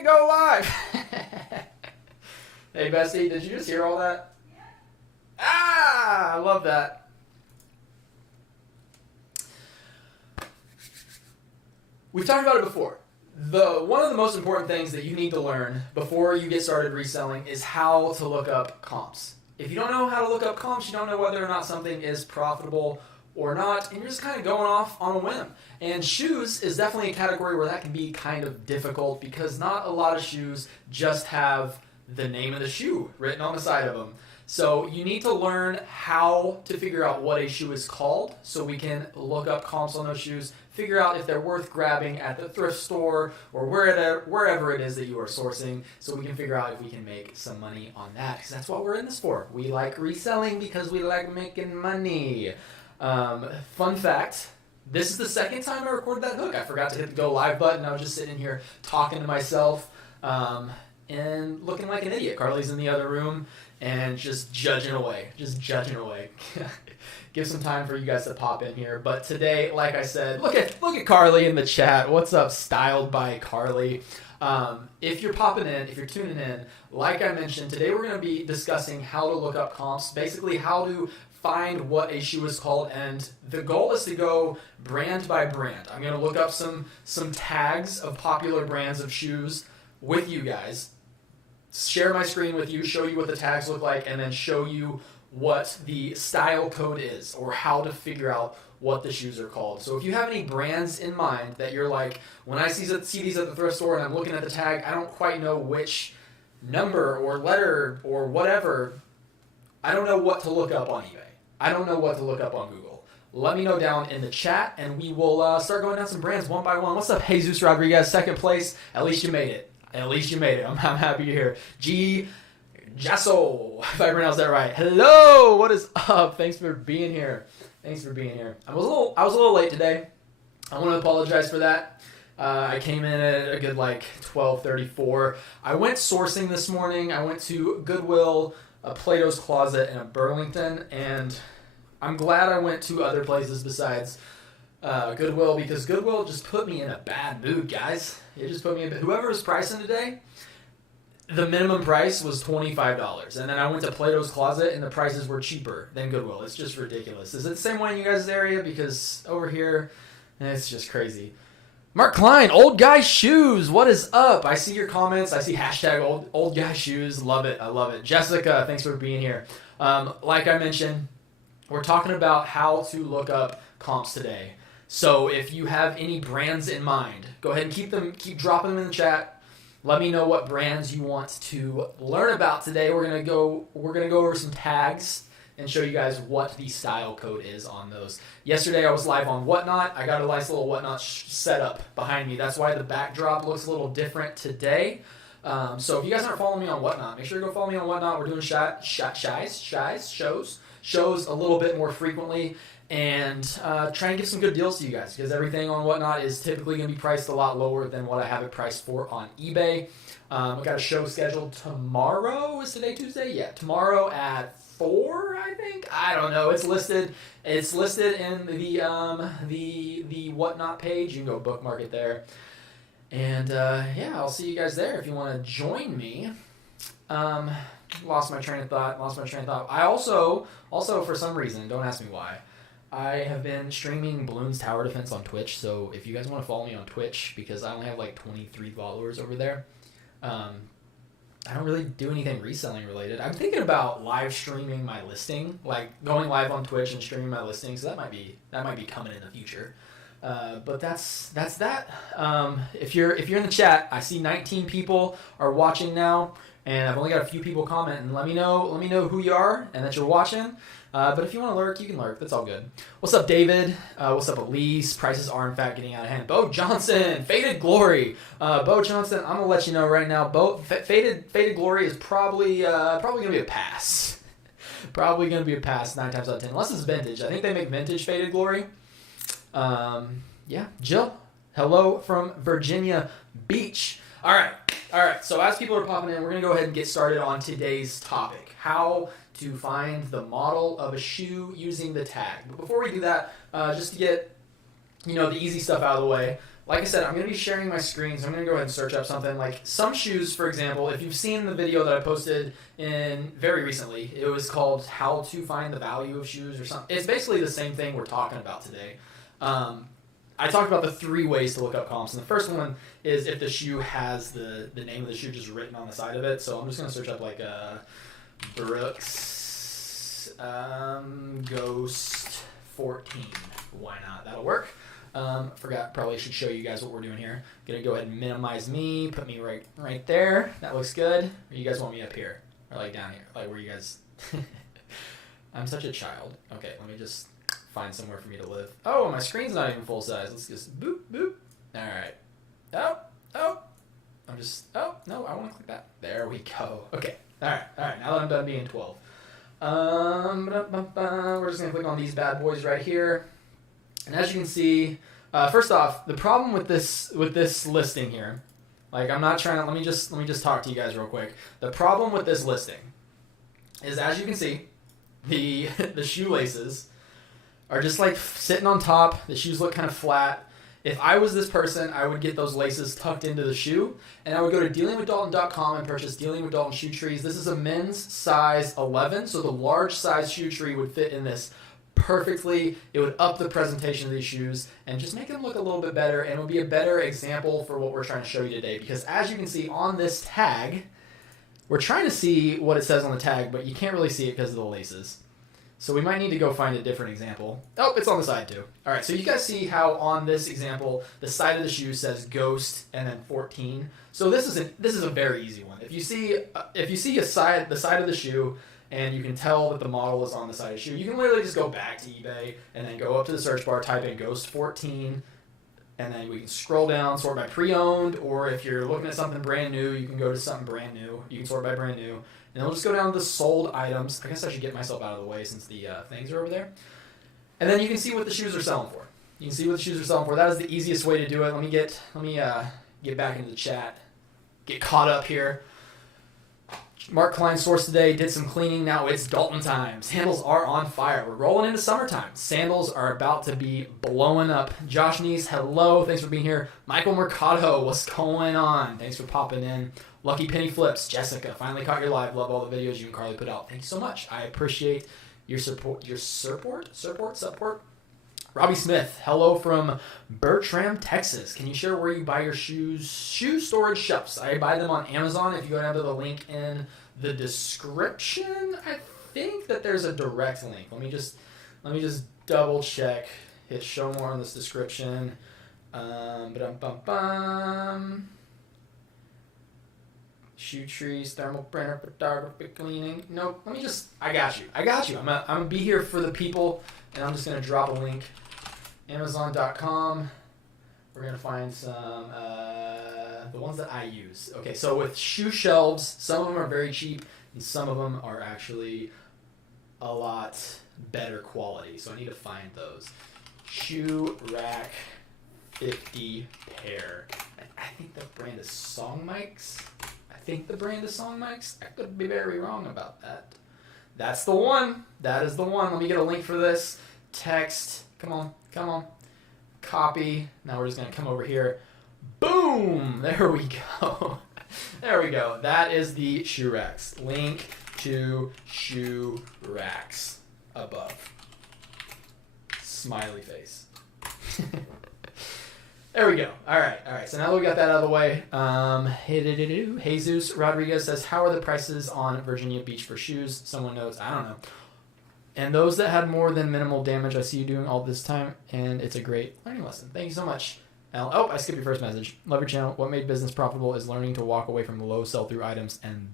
hit go live. Hey, Bestie, did you just hear all that? Ah, I love that. We've talked about it before. One of the most important things that you need to learn before you get started reselling is how to look up comps. If you don't know how to look up comps, you don't know whether or not something is profitable or not, and you're just kind of going off on a whim. And shoes is definitely a category where that can be kind of difficult because not a lot of shoes just have the name of the shoe written on the side of them. So you need to learn how to figure out what a shoe is called so we can look up comps on those shoes, figure out if they're worth grabbing at the thrift store or wherever it is that you are sourcing, so we can figure out if we can make some money on that, because that's what we're in this for. We like reselling because we like making money. Fun fact, this is the second time I recorded that hook. I forgot to hit the go live button. I was just sitting here talking to myself and looking like an idiot. Carly's in the other room and just judging away. Give some time for you guys to pop in here. But today, like I said, look at Carly in the chat. What's up, Styled by Carly? If you're popping in, if you're tuning in, like I mentioned, today we're going to be discussing how to look up comps, basically how to find what a shoe is called, and the goal is to go brand by brand. I'm going to look up some tags of popular brands of shoes with you guys, share my screen with you, show you what the tags look like, and then show you what the style code is or how to figure out what the shoes are called. So if you have any brands in mind that you're like, when I see these at the thrift store and I'm looking at the tag, I don't quite know which number or letter or whatever, I don't know what to look up on eBay. I don't know what to look up on Google. Let me know down in the chat, and we will start going down some brands one by one. What's up, Jesus Rodriguez? Second place. At least you made it. I'm happy to hear. G. Jasso, if I pronounced that right. Hello, what is up? Thanks for being here. I was a little late today. I want to apologize for that. I came in at a good 12:34. I went sourcing this morning. I went to Goodwill, a Plato's Closet, and a Burlington, and I'm glad I went to other places besides Goodwill, because Goodwill just put me in a bad mood, guys. It just put me in. Whoever was pricing today, the minimum price was $25, and then I went to Plato's Closet, and the prices were cheaper than Goodwill. It's just ridiculous. Is it the same way in you guys' area? Because over here, it's just crazy. Mark Klein, old guy shoes. What is up? I see your comments. I see hashtag old guy shoes. Love it. I love it. Jessica, thanks for being here. Like I mentioned, we're talking about how to look up comps today. So if you have any brands in mind, go ahead and keep dropping them in the chat. Let me know what brands you want to learn about today. We're gonna go over some tags and show you guys what the style code is on those. Yesterday I was live on Whatnot. I got a nice little Whatnot setup behind me. That's why the backdrop looks a little different today. So if you guys aren't following me on Whatnot, make sure to go follow me on Whatnot. We're doing shows a little bit more frequently, and try and give some good deals to you guys, because everything on Whatnot is typically going to be priced a lot lower than what I have it priced for on eBay. I've got a show scheduled tomorrow. Is today Tuesday? Yeah, tomorrow at 4, I think. I don't know. It's listed. It's listed in the Whatnot page. You can go bookmark it there. And yeah, I'll see you guys there if you want to join me. Lost my train of thought. I also for some reason, don't ask me why, I have been streaming Balloons Tower Defense on Twitch. So if you guys want to follow me on Twitch, because I only have 23 followers over there, I don't really do anything reselling related. I'm thinking about live streaming my listing, going live on Twitch and streaming my listing. So that might be coming in the future. But that's that. If you're in the chat, I see 19 people are watching now, and I've only got a few people commenting. Let me know who you are and that you're watching. But if you want to lurk, you can lurk. That's all good. What's up, David? What's up, Elise? Prices are in fact getting out of hand. Bo Johnson, Faded Glory. Bo Johnson, I'm gonna let you know right now. Faded Glory is probably gonna be a pass. Probably gonna be a pass 9 times out of 10, unless it's vintage. I think they make vintage Faded Glory. Yeah, Jill. Hello from Virginia Beach. All right. So as people are popping in, we're gonna go ahead and get started on today's topic: how to find the model of a shoe using the tag. But before we do that, just to get the easy stuff out of the way, like I said, I'm going to be sharing my screens. I'm going to go ahead and search up something like some shoes, for example. If you've seen the video that I posted in very recently, it was called How to Find the Value of Shoes or something. It's basically the same thing we're talking about today. I talked about the 3 ways to look up comps, and the first one is if the shoe has the name of the shoe just written on the side of it. So I'm just going to search up like Brooks Ghost 14. Why not? That'll work. Forgot, probably should show you guys what we're doing here. Gonna go ahead and minimize me, put me right there. That looks good. Or you guys want me up here? Or like down here? Like where you guys... I'm such a child. Okay, let me just find somewhere for me to live. Oh, my screen's not even full size. Let's just boop, boop. Alright. Oh. Oh, no, I want to click that. There we go. Okay. Alright, now that I'm done being 12. We're just gonna click on these bad boys right here. And as you can see, first off, the problem with this listing here, like I'm not trying to, let me just talk to you guys real quick. The problem with this listing is, as you can see, the shoelaces are just like sitting on top. The shoes look kind of flat. If I was this person, I would get those laces tucked into the shoe, and I would go to dealingwithdalton.com and purchase Dealing with Dalton shoe trees. This is a men's size 11, so the large size shoe tree would fit in this perfectly. It would up the presentation of these shoes and just make them look a little bit better, and it would be a better example for what we're trying to show you today, because as you can see on this tag, we're trying to see what it says on the tag, but you can't really see it because of the laces. So we might need to go find a different example. Oh, it's on the side too. All right, so you guys see how on this example, the side of the shoe says Ghost and then 14. So this is a very easy one. If you see the side of the shoe, and you can tell that the model is on the side of the shoe, you can literally just go back to eBay and then go up to the search bar, type in Ghost 14, and then we can scroll down, sort by pre-owned, or if you're looking at something brand new, you can go to something brand new. You can sort by brand new. And we'll just go down to the sold items. I guess I should get myself out of the way since the things are over there. And then you can see what the shoes are selling for. You can see what the shoes are selling for. That is the easiest way to do it. Let me get back into the chat. Get caught up here. Mark Klein's source today did some cleaning. Now it's Dalton time. Sandals are on fire. We're rolling into summertime. Sandals are about to be blowing up. Josh Neese, hello. Thanks for being here. Michael Mercado, what's going on? Thanks for popping in. Lucky Penny Flips, Jessica, finally caught your live. Love all the videos you and Carly put out. Thank you so much. I appreciate your support. Support. Robbie Smith, hello from Bertram, Texas. Can you share where you buy your shoes? Shoe storage shelves. I buy them on Amazon. If you go down to the link in the description, I think that there's a direct link. Let me just double check. Hit show more on this description. Shoe trees, thermal printer, photography, cleaning. Nope. I got you. I'm gonna be here for the people, and I'm just gonna drop a link. Amazon.com. We're gonna find some the ones that I use. Okay, so with shoe shelves, some of them are very cheap, and some of them are actually a lot better quality. So I need to find those. Shoe rack 50 pair. I think the brand is Song Mics. I could be very wrong about that. That's the one. That is the one. Let me get a link for this. Text. Come on. Copy. Now we're just going to come over here. Boom! There we go. That is the shoe racks. Link to shoe racks above. Smiley face. There we go. All right. So now that we got that out of the way, Jesus Rodriguez says, how are the prices on Virginia Beach for shoes? Someone knows. I don't know. And those that had more than minimal damage, I see you doing all this time, and it's a great learning lesson. Thank you so much. Oh, I skipped your first message. Love your channel. What made business profitable is learning to walk away from low sell-through items and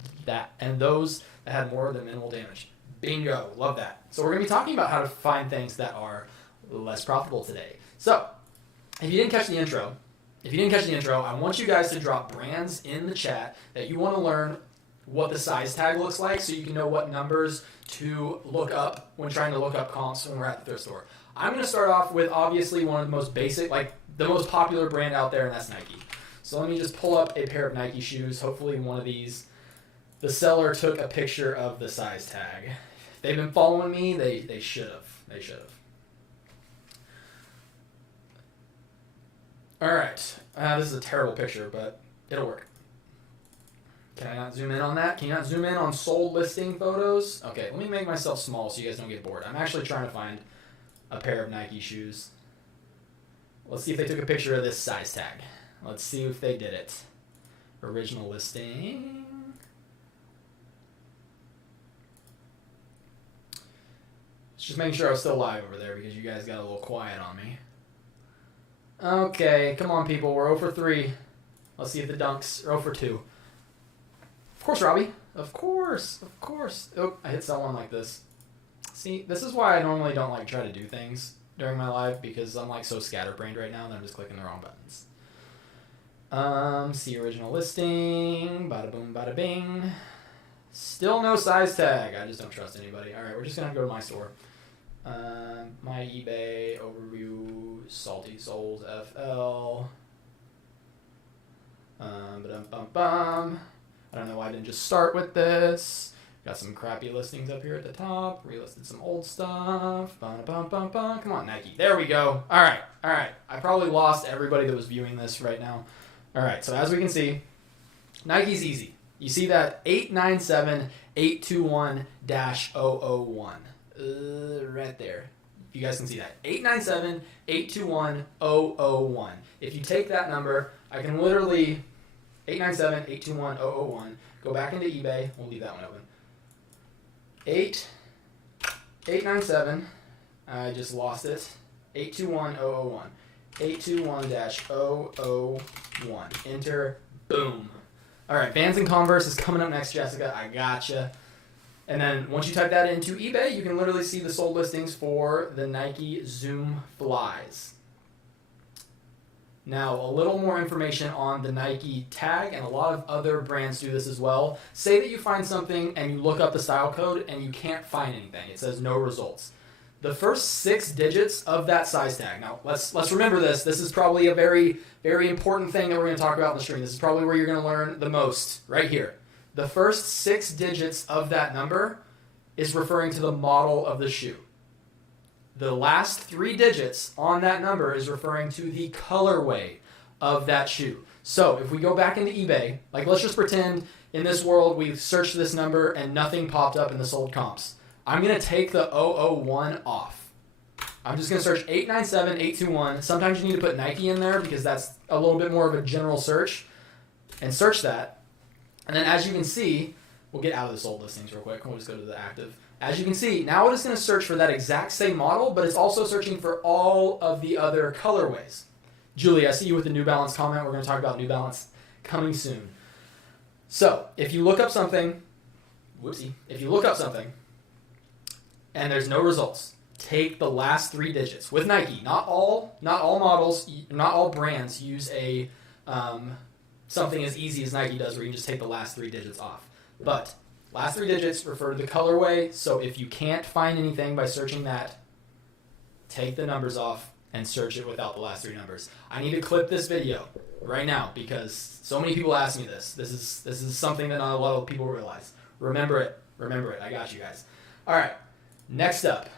those that had more than minimal damage. Bingo. Love that. So we're going to be talking about how to find things that are less profitable today. So if you didn't catch the intro, I want you guys to drop brands in the chat that you want to learn what the size tag looks like so you can know what numbers to look up when trying to look up comps when we're at the thrift store. I'm going to start off with obviously one of the most basic, like the most popular brand out there, and that's Nike. So let me just pull up a pair of Nike shoes. Hopefully one of these, the seller took a picture of the size tag. If they've been following me, they should have. All right. This is a terrible picture, but it'll work. Can I not zoom in on that? Can you not zoom in on sold listing photos? Okay, let me make myself small so you guys don't get bored. I'm actually trying to find a pair of Nike shoes. Let's see if they took a picture of this size tag. Let's see if they did it. Original listing. Just making sure I was still live over there because you guys got a little quiet on me. Okay, come on, people. We're 0 for 3. Let's see if the dunks are 0 for 2. Of course, Robbie. Of course. Of course. Oh, I hit someone like this. See, this is why I normally don't like try to do things during my live because I'm like so scatterbrained right now that I'm just clicking the wrong buttons. See original listing. Bada boom, bada bing. Still no size tag. I just don't trust anybody. All right, we're just gonna go to my store. My eBay overview, Salty Souls FL. I don't know why I didn't just start with this. Got some crappy listings up here at the top. Relisted some old stuff. Come on, Nike. There we go. All right. I probably lost everybody that was viewing this right now. All right, so as we can see, Nike's easy. You see that 897-821-001. Right there. You guys can see that. 897-821-001. If you take that number, I can literally 897-821-001. Go back into eBay. We'll leave that one open. 897. I just lost it. 821-001. 821-001. Enter. Boom. All right. Vans and Converse is coming up next, Jessica. I gotcha. And then once you type that into eBay, you can literally see the sold listings for the Nike Zoom Flies. Now, a little more information on the Nike tag, and a lot of other brands do this as well. Say that you find something and you look up the style code and you can't find anything. It says no results. The first 6 digits of that size tag. Now, let's remember this. This is probably a very, very important thing that we're going to talk about in the stream. This is probably where you're going to learn the most, right here. The first 6 digits of that number is referring to the model of the shoe. The last 3 digits on that number is referring to the colorway of that shoe. So if we go back into eBay, like let's just pretend in this world we've searched this number and nothing popped up in the sold comps. I'm going to take the 001 off. I'm just going to search 897-821. Sometimes you need to put Nike in there because that's a little bit more of a general search. And search that. And then as you can see, we'll get out of the sold listings real quick. We'll just go to the active. As you can see, now it is going to search for that exact same model, but it's also searching for all of the other colorways. Julie, I see you with the New Balance comment. We're going to talk about New Balance coming soon. So if you look up something, if you look up something and there's no results, take the last 3 digits with Nike. Not all models, not all brands use a something as easy as Nike does, where you can just take the last 3 digits off. But last 3 digits refer to the colorway, so if you can't find anything by searching that, take the numbers off and search it without the last 3 numbers. I need to clip this video right now because so many people ask me this. This is something that not a lot of people realize. Remember it. I got you guys. All right. Next up,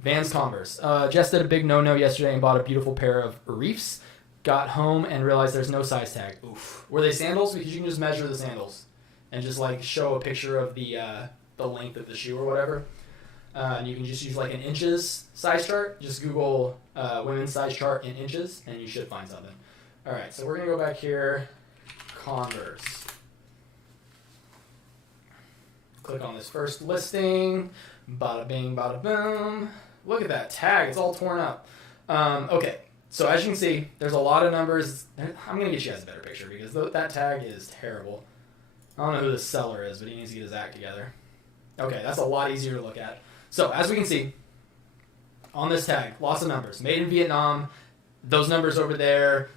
Vans Converse. Jess did a big no-no yesterday and bought a beautiful pair of Reefs. Got home and realized there's no size tag. Oof. Were they sandals? Because you can just measure the sandals and just like show a picture of the length of the shoe or whatever. And you can just use like an inches size chart. Just Google women's size chart in inches and you should find something. All right, so we're going to go back here. Converse. Click on this first listing. Bada bing, bada boom. Look at that tag. It's all torn up. Okay. So as you can see, there's a lot of numbers. I'm going to get you guys a better picture because that tag is terrible. I don't know who the seller is, but he needs to get his act together. Okay, that's a lot easier to look at. So as we can see, on this tag, lots of numbers. Made in Vietnam, those numbers over there,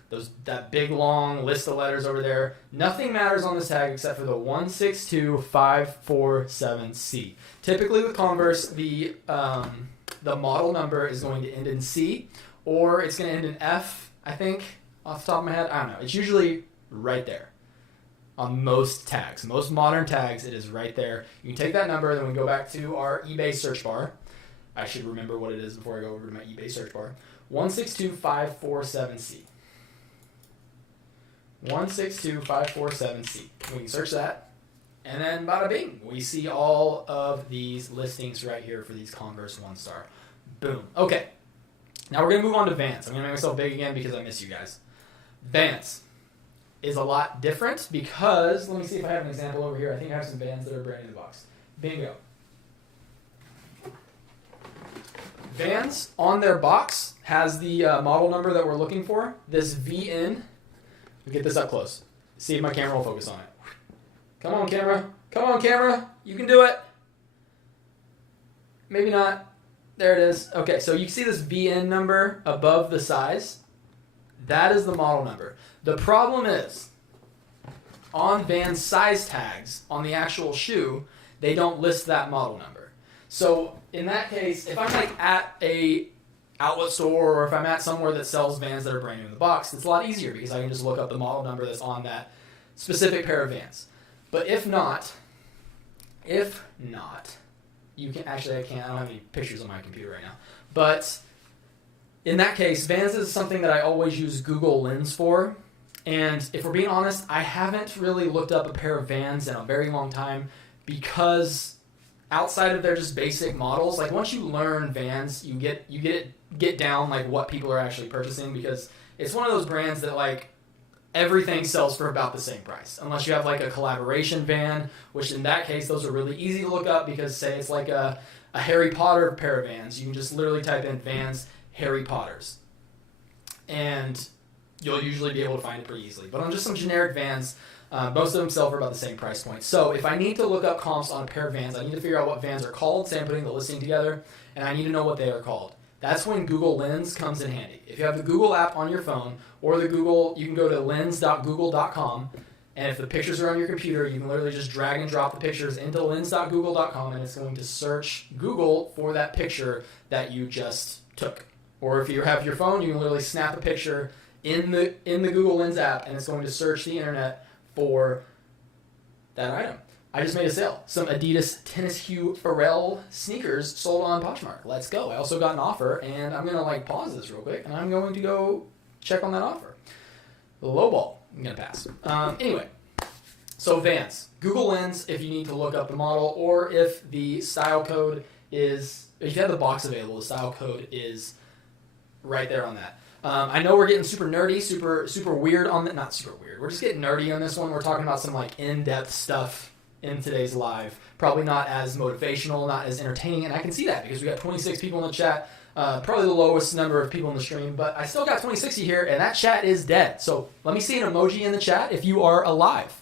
that big long list of letters over there. Nothing matters on this tag except for the 162547C. Typically with Converse, the model number is going to end in C. Or it's going to end in F, I think, off the top of my head. I don't know. It's usually right there on most tags. Most modern tags, it is right there. You can take that number, then we go back to our eBay search bar. I should remember what it is before I go over to my eBay search bar. 162547C. 162547C. We can search that. And then bada bing, we see all of these listings right here for these Converse 1-star. Boom. Okay. Now we're going to move on to Vans. I'm going to make myself big again because I miss you guys. Vans is a lot different because, let me see if I have an example over here. I think I have some Vans that are brand new in the box. Bingo. Vans on their box has the model number that we're looking for. This VN. We'll get this up close. See if my camera will focus on it. Come on, camera. Come on, camera. You can do it. Maybe not. There it is. Okay, so you see this VN number above the size? That is the model number. The problem is, on Vans size tags, on the actual shoe, they don't list that model number. So in that case, if I'm like at a outlet store or if I'm at somewhere that sells Vans that are brand new in the box, it's a lot easier because I can just look up the model number that's on that specific pair of Vans. But if not, you can, actually I can't, I don't have any pictures on my computer right now. But in that case, Vans is something that I always use Google Lens for. And if we're being honest, I haven't really looked up a pair of Vans in a very long time because outside of their just basic models, like once you learn Vans, you get down like what people are actually purchasing because it's one of those brands that like everything sells for about the same price. Unless you have like a collaboration Van, which in that case, those are really easy to look up because say it's like a Harry Potter pair of Vans. You can just literally type in Vans Harry Potters. And you'll usually be able to find it pretty easily. But on just some generic Vans, most of them sell for about the same price point. So if I need to look up comps on a pair of Vans, I need to figure out what Vans are called. Say I'm putting the listing together, and I need to know what they are called. That's when Google Lens comes in handy. If you have the Google app on your phone or the Google, you can go to lens.google.com, and if the pictures are on your computer, you can literally just drag and drop the pictures into lens.google.com, and it's going to search Google for that picture that you just took. Or if you have your phone, you can literally snap a picture in the Google Lens app, and it's going to search the internet for that item. I just made a sale. Some Adidas Tennis Hue Pharrell sneakers sold on Poshmark. Let's go. I also got an offer, and I'm going to like pause this real quick, and I'm going to go check on that offer. Lowball. I'm going to pass. Anyway, so Vans. Google Lens if you need to look up the model, or if the style code is, if you have the box available, the style code is right there on that. I know we're getting super nerdy, super weird on that. Not super weird. We're just getting nerdy on this one. We're talking about some like in-depth stuff in today's live. Probably not as motivational, not as entertaining, and I can see that because we got 26 people in the chat. Probably the lowest number of people in the stream, but I still got 2060 here, and that chat is dead. So let me see an emoji in the chat if you are alive.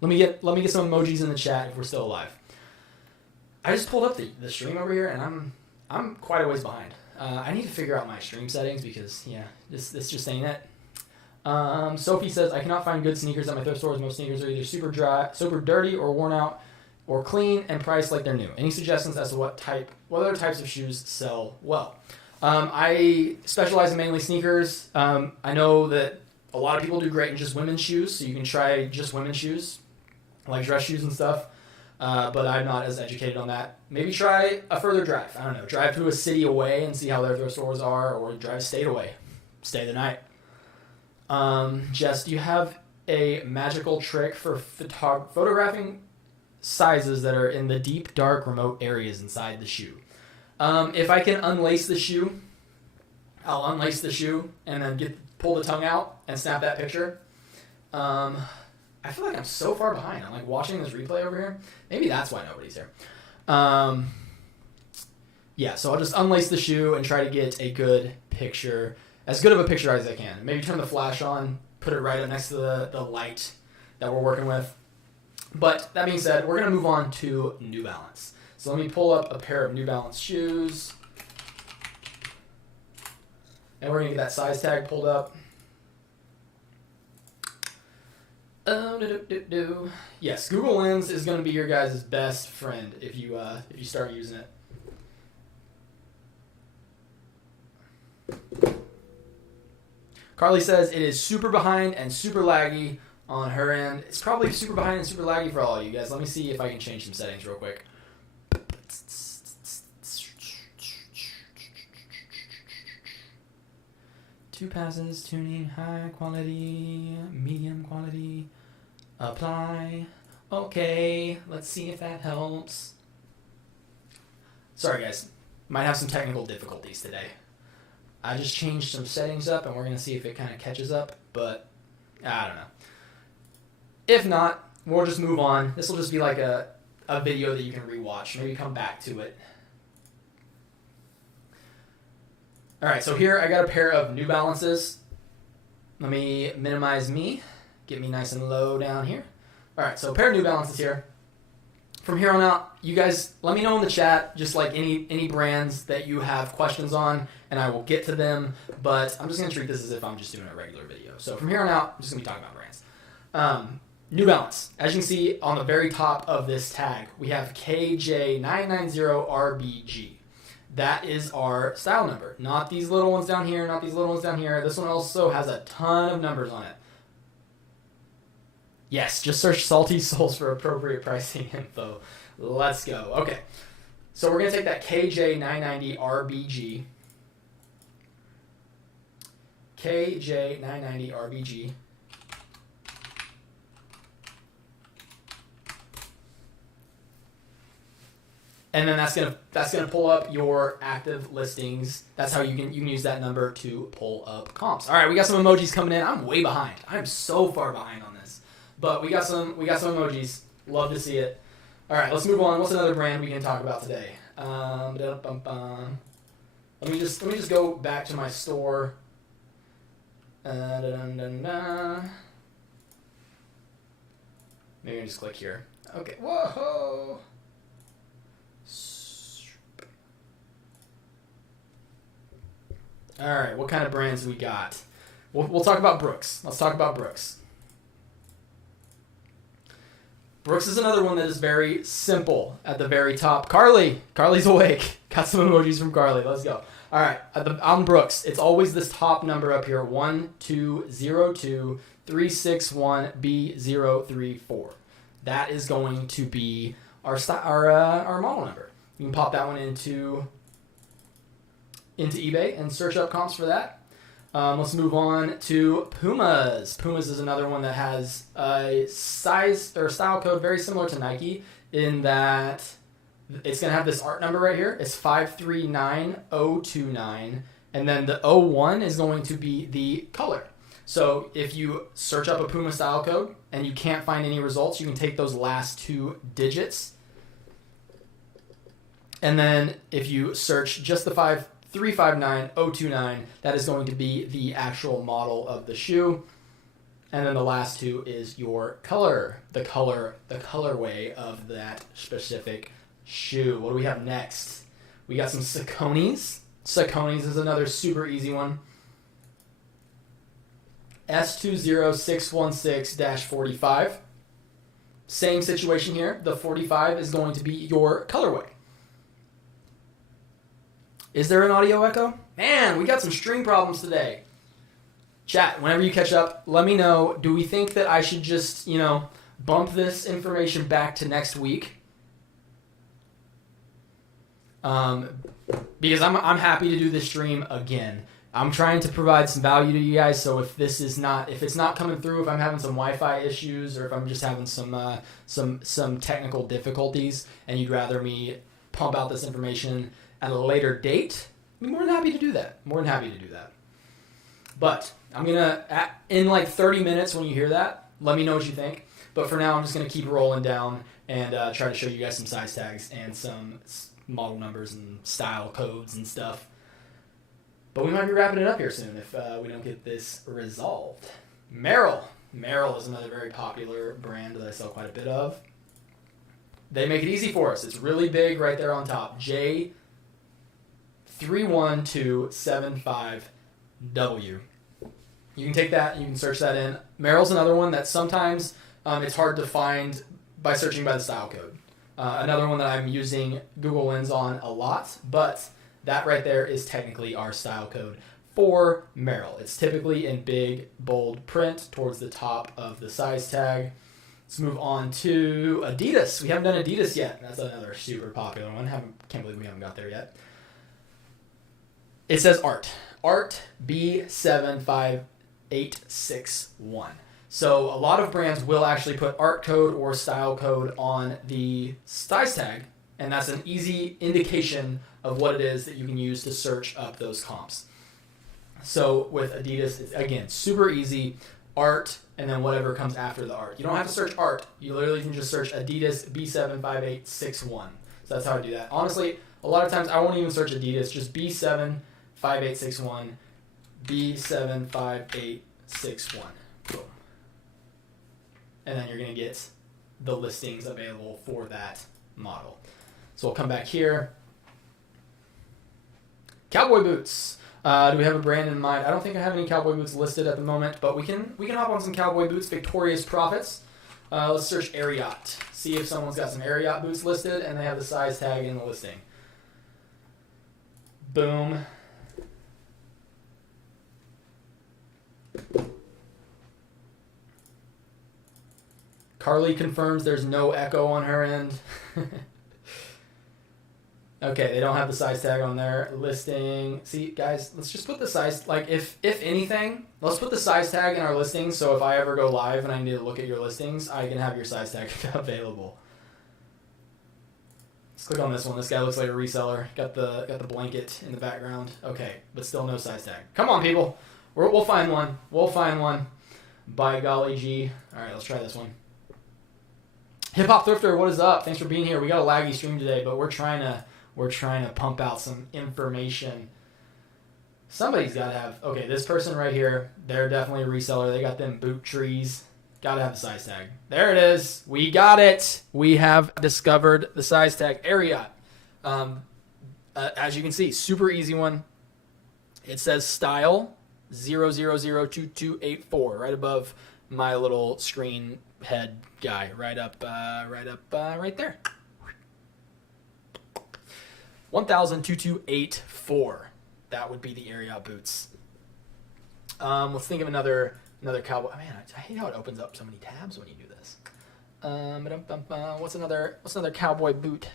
Let me get some emojis in the chat if we're still alive. I just pulled up the stream over here, and I'm quite a ways behind. I need to figure out my stream settings because, yeah, this just ain't it. Sophie says, I cannot find good sneakers at my thrift stores. Most sneakers are either super dry, super dirty, or worn out, or clean and priced like they're new. Any suggestions as to what other types of shoes sell well? I specialize in mainly sneakers. I know that a lot of people do great in just women's shoes, so you can try just women's shoes, like dress shoes and stuff. But I'm not as educated on that. Maybe try a further drive. I don't know. Drive to a city away and see how their thrift stores are, or drive state away. Stay the night. Jess, do you have a magical trick for photographing sizes that are in the deep, dark, remote areas inside the shoe? If I can unlace the shoe, I'll unlace the shoe and then pull the tongue out and snap that picture. I feel like I'm so far behind. I'm like watching this replay over here. Maybe that's why nobody's here. Yeah, so I'll just unlace the shoe and try to get a good picture, as good of a picture as I can. Maybe turn the flash on, put it right up next to the light that we're working with. But that being said, we're going to move on to New Balance. So let me pull up a pair of New Balance shoes. And we're going to get that size tag pulled up. Yes, Google Lens is going to be your guys' best friend if you start using it. Carly says it is super behind and super laggy on her end. It's probably super behind and super laggy for all of you guys. Let me see if I can change some settings real quick. 2 passes, tuning, high quality, medium quality, apply. Okay, let's see if that helps. Sorry guys, might have some technical difficulties today. I just changed some settings up and we're going to see if it kind of catches up, but I don't know. If not, we'll just move on. This will just be like a video that you can rewatch. Maybe come back to it. All right, so here I got a pair of New Balances. Let me minimize me. Get me nice and low down here. All right, so a pair of New Balances here. From here on out, you guys let me know in the chat just like any brands that you have questions on, and I will get to them. But I'm just going to treat this as if I'm just doing a regular video. So from here on out, I'm just going to be talking about brands. New Balance. As you can see on the very top of this tag, we have KJ990RBG. That is our style number. Not these little ones down here, not these little ones down here. This one also has a ton of numbers on it. Yes, just search Salty Souls for appropriate pricing info. Let's go. Okay, so we're going to take that KJ990RBG. KJ990RBG. And then that's gonna pull up your active listings. That's how you can use that number to pull up comps. All right, we got some emojis coming in. I'm way behind. I'm so far behind on this, but we got some emojis. Love to see it. All right, let's move on. What's another brand we can talk about today? Let me just go back to my store. Maybe I just click here. Okay. Whoa. All right, what kind of brands we got? We'll talk about Brooks. Let's talk about Brooks. Brooks is another one that is very simple at the very top. Carly's awake. Got some emojis from Carly. Let's go. All right, on Brooks, it's always this top number up here, 1202361B034. That is going to be our model number. You can pop that one into eBay and search up comps for that. Let's move on to Pumas. Pumas is another one that has a size or style code very similar to Nike in that it's going to have this art number right here. It's 539029, and then the 01 is going to be the color. So if you search up a Puma style code and you can't find any results, you can take those last 2 digits. And then if you search just the 535029, that is going to be the actual model of the shoe. And then the last 2 is your color, the colorway of that specific shoe. What do we have next? We got some Saucony's. Saucony's is another super easy one. S20616-45. Same situation here. The 45 is going to be your colorway. Is there an audio echo? Man, we got some string problems today. Chat, whenever you catch up, let me know. Do we think that I should just, bump this information back to next week? Because I'm happy to do this stream again. I'm trying to provide some value to you guys. So if it's not coming through, if I'm having some Wi-Fi issues, or if I'm just having some technical difficulties, and you'd rather me pump out this information at a later date, I'm more than happy to do that. But I'm gonna in like 30 minutes when you hear that, let me know what you think. But for now, I'm just gonna keep rolling down and try to show you guys some size tags and some model numbers and style codes and stuff. But we might be wrapping it up here soon if we don't get this resolved. Merrell is another very popular brand that I sell quite a bit of. They make it easy for us. It's really big right there on top. J31275W. You can take that, you can search that in. Merrell's another one that sometimes it's hard to find by searching by the style code. Another one that I'm using Google Lens on a lot, but that right there is technically our style code for Merrell. It's typically in big, bold print towards the top of the size tag. Let's move on to Adidas. We haven't done Adidas yet. That's another super popular one. Can't believe we haven't got there yet. It says art. Art B75861. So a lot of brands will actually put art code or style code on the size tag, and that's an easy indication of what it is that you can use to search up those comps. So with Adidas, it's, again, super easy. Art, and then whatever comes after the art. You don't have to search art. You literally can just search Adidas B75861. So that's how I do that. Honestly, a lot of times I won't even search Adidas, just B75861, B75861. Boom. And then you're going to get the listings available for that model. So we'll come back here. Cowboy boots. Do we have a brand in mind? I don't think I have any cowboy boots listed at the moment, but we can hop on some cowboy boots. Victorious Profits. Let's search Ariat. See if someone's got some Ariat boots listed and they have the size tag in the listing. Boom. Carly confirms there's no echo on her end. Okay, they don't have the size tag on their listing. See, guys, let's just put the size, like, if anything, let's put the size tag in our listings, so if I ever go live and I need to look at your listings, I can have your size tag available. Let's click on this one. This guy looks like a reseller. Got the blanket in the background. Okay, but still no size tag. Come on, people. We'll find one. We'll find one. By golly gee. All right, let's try this one. Hip Hop Thrifter, what is up? Thanks for being here. We got a laggy stream today, but we're trying to pump out some information. Somebody's got to have, okay, this person right here, they're definitely a reseller. They got them boot trees. Got to have the size tag. There it is. We got it. We have discovered the size tag. Ariat. As you can see, super easy one. It says style 0002284 right above my little screen head guy. Right there. 1,224. That would be the Ariat boots. Let's think of another cowboy. Man, I hate how it opens up so many tabs when you do this. What's another cowboy boot?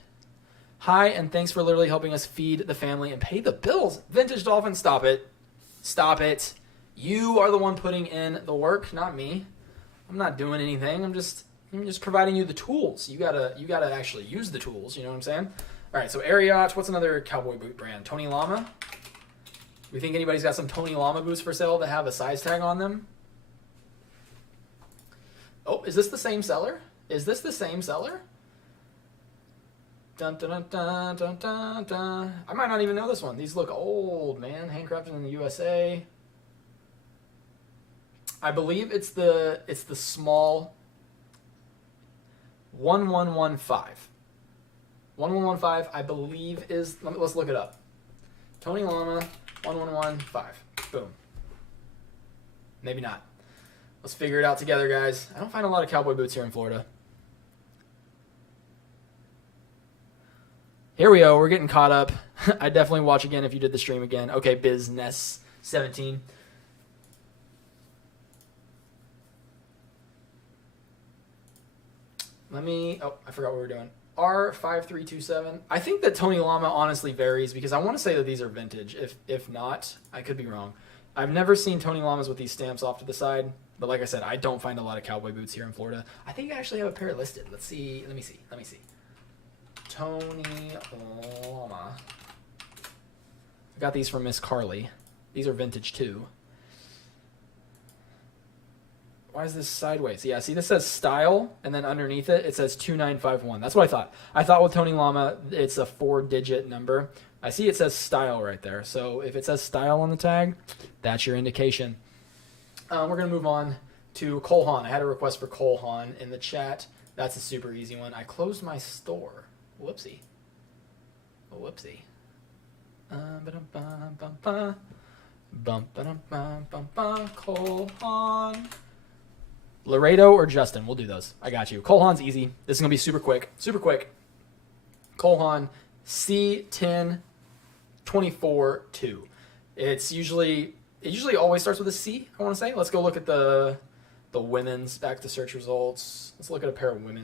Hi, and thanks for literally helping us feed the family and pay the bills. Vintage Dolphin, stop it. Stop it. You are the one putting in the work, not me. I'm not doing anything. I'm just providing you the tools. You gotta actually use the tools. You know what I'm saying? All right. So Ariat. What's another cowboy boot brand? Tony Lama. We think anybody's got some Tony Lama boots for sale that have a size tag on them? Oh, is this the same seller? Is this the same seller? Dun, dun, dun, dun, dun, dun. I might not even know this one. These look old, man. Handcrafted in the USA. I believe it's the small 1115. 1115, I believe is. Let's look it up. Tony Lama 1115. Boom. Maybe not. Let's figure it out together, guys. I don't find a lot of cowboy boots here in Florida. Here we go. We're getting caught up. I'd definitely watch again if you did the stream again. Okay, Business 17. I forgot what we were doing. R5327. I think that Tony Lama honestly varies because I want to say that these are vintage. If not, I could be wrong. I've never seen Tony Lamas with these stamps off to the side. But like I said, I don't find a lot of cowboy boots here in Florida. I think I actually have a pair listed. Let's see. Let me see. Tony Lama. I got these from Miss Carly. These are vintage too. Why is this sideways? Yeah, see, this says style, and then underneath it, it says 2951. That's what I thought. I thought with Tony Lama, it's a 4-digit number. I see it says style right there. So if it says style on the tag, that's your indication. We're going to move on to Cole Haan. I had a request for Cole Haan in the chat. That's a super easy one. I closed my store. Whoopsie. Cole Haan. Laredo or Justin? We'll do those. I got you. Cole Haan's easy. This is going to be super quick. Cole Haan C1024-2. It usually always starts with a C, I want to say. Let's go look at the women's back to search results. Let's look at a pair of women.